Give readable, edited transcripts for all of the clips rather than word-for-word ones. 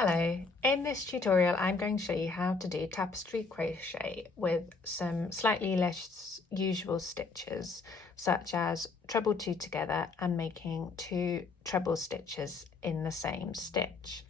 Hello, in this tutorial I'm going to show you how to do tapestry crochet with some slightly less usual stitches, such as treble two together and making two treble stitches in the same stitch.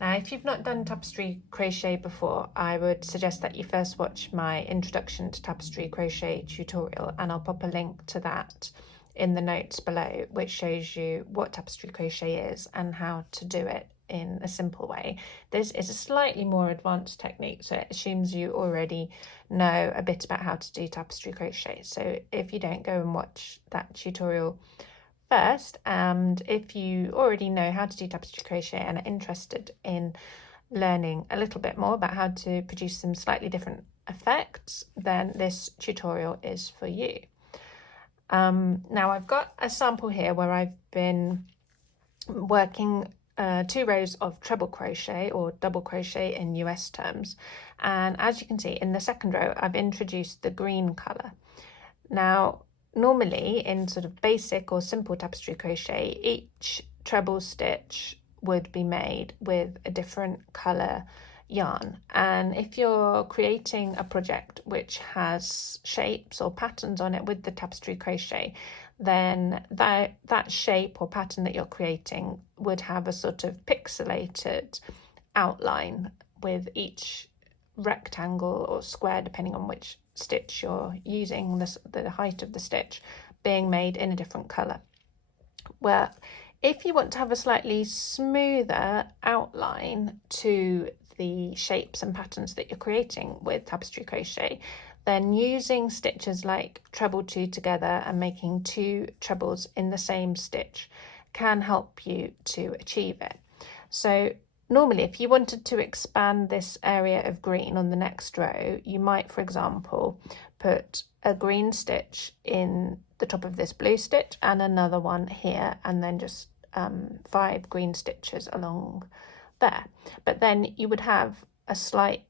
Now, if you've not done tapestry crochet before, I would suggest that you first watch my introduction to tapestry crochet tutorial, and I'll pop a link to that in the notes below, which shows you what tapestry crochet is and how to do it in a simple way. This is a slightly more advanced technique, so it assumes you already know a bit about how to do tapestry crochet. So if you don't, go and watch that tutorial first, and if you already know how to do tapestry crochet and are interested in learning a little bit more about how to produce some slightly different effects, then this tutorial is for you. Now I've got a sample here where I've been working 2 rows of treble crochet or double crochet in US terms, and as you can see in the second row I've introduced the green colour. Now normally in sort of basic or simple tapestry crochet, each treble stitch would be made with a different colour yarn, and if you're creating a project which has shapes or patterns on it with the tapestry crochet, then that shape or pattern that you're creating would have a sort of pixelated outline, with each rectangle or square, depending on which stitch you're using, the height of the stitch being made in a different colour. Well, if you want to have a slightly smoother outline to the shapes and patterns that you're creating with tapestry crochet, then using stitches like treble two together and making 2 trebles in the same stitch can help you to achieve it. So normally if you wanted to expand this area of green on the next row, you might, for example, put a green stitch in the top of this blue stitch and another one here, and then just 5 green stitches along there. But then you would have a slight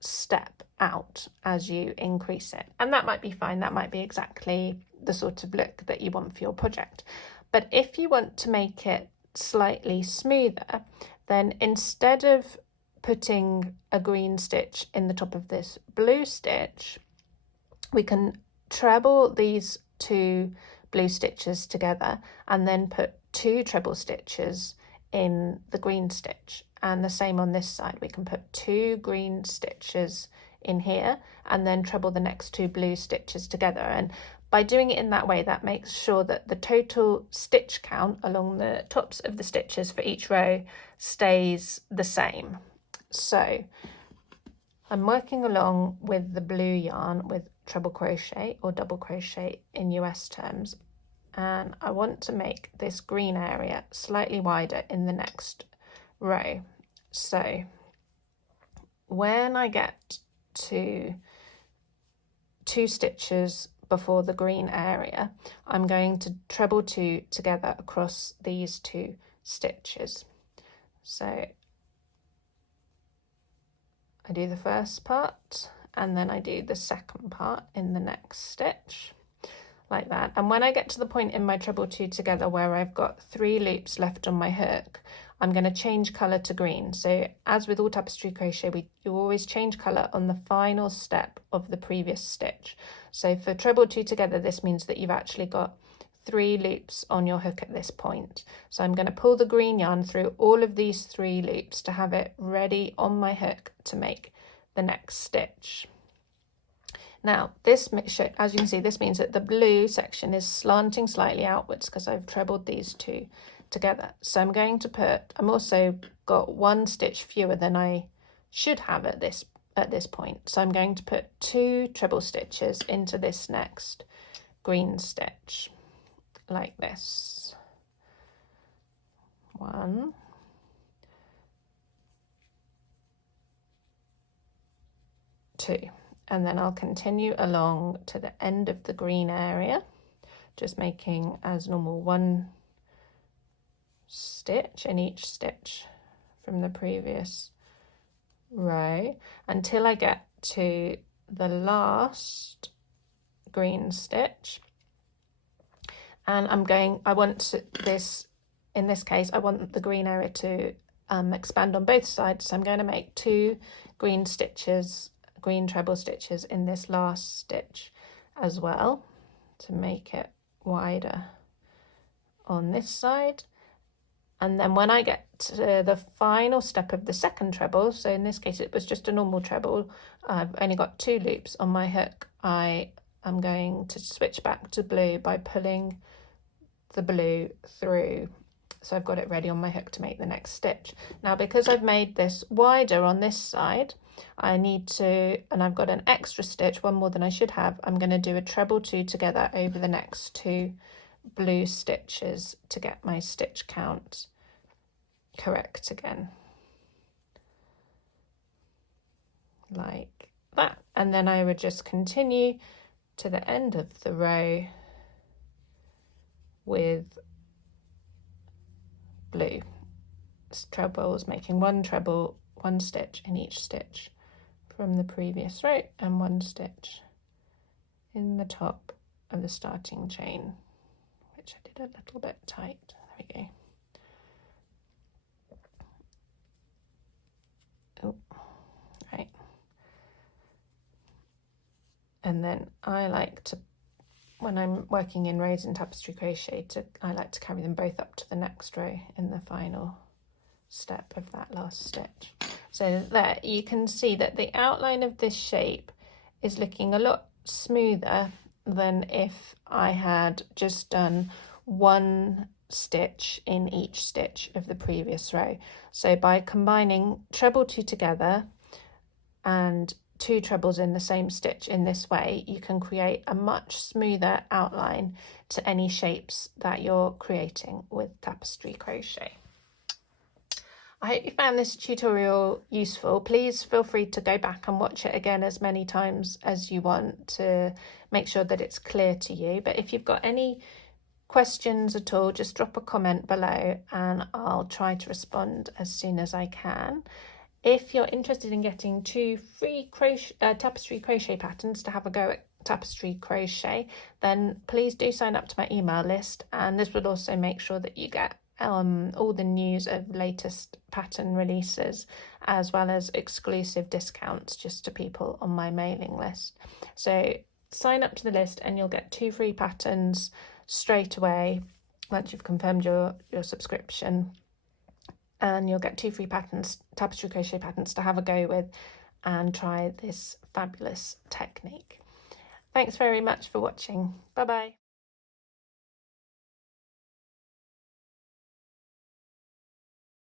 step out as you increase it, and that might be fine. That might be exactly the sort of look that you want for your project. But if you want to make it slightly smoother, then instead of putting a green stitch in the top of this blue stitch, we can treble these 2 blue stitches together and then put 2 treble stitches in the green stitch, and the same on this side. We can put 2 green stitches in here and then treble the next 2 blue stitches together, and by doing it in that way, that makes sure that the total stitch count along the tops of the stitches for each row stays the same. So I'm working along with the blue yarn with treble crochet or double crochet in US terms, and I want to make this green area slightly wider in the next row. So when I get to 2 stitches before the green area, I'm going to treble 2 together across these 2 stitches. So I do the first part and then I do the second part in the next stitch, like that. And when I get to the point in my treble 2 together where I've got 3 loops left on my hook, I'm going to change colour to green. So as with all tapestry crochet, you always change colour on the final step of the previous stitch. So for treble 2 together, this means that you've actually got 3 loops on your hook at this point. So I'm going to pull the green yarn through all of these 3 loops to have it ready on my hook to make the next stitch. Now this, as you can see, this means that the blue section is slanting slightly outwards because I've trebled these 2 together. So I'm going to I'm also got 1 stitch fewer than I should have at this point. So I'm going to put 2 treble stitches into this next green stitch, like this. 1, 2. And then I'll continue along to the end of the green area, just making as normal 1 stitch in each stitch from the previous row until I get to the last green stitch. And I want this, in this case, I want the green area to expand on both sides. So I'm going to make 2 green stitches, green treble stitches in this last stitch as well to make it wider on this side. And then when I get to the final step of the second treble, so in this case it was just a normal treble, I've only got 2 loops on my hook, I am going to switch back to blue by pulling the blue through. So I've got it ready on my hook to make the next stitch. Now because I've made this wider on this side, I need to, and I've got an extra stitch, one more than I should have, I'm going to do a treble 2 together over the next 2 blue stitches to get my stitch count correct again, like that. And then I would just continue to the end of the row with blue trebles, making 1 treble, 1 stitch in each stitch from the previous row and 1 stitch in the top of the starting chain, which I did a little bit tight. There we go. Oh, right. And then I like to, when I'm working in rows in tapestry crochet, I like to carry them both up to the next row in the final step of that last stitch. So there you can see that the outline of this shape is looking a lot smoother than if I had just done 1 stitch in each stitch of the previous row. So by combining treble 2 together and 2 trebles in the same stitch in this way, you can create a much smoother outline to any shapes that you're creating with tapestry crochet. I hope you found this tutorial useful. Please feel free to go back and watch it again as many times as you want to make sure that it's clear to you. But if you've got any questions at all, just drop a comment below and I'll try to respond as soon as I can. If you're interested in getting 2 free tapestry crochet patterns to have a go at tapestry crochet, then please do sign up to my email list, and this will also make sure that you get all the news of latest pattern releases, as well as exclusive discounts just to people on my mailing list. So sign up to the list and you'll get 2 free patterns straight away once you've confirmed your subscription, and you'll get 2 free patterns, tapestry crochet patterns, to have a go with and try this fabulous technique. Thanks very much for watching. Bye bye.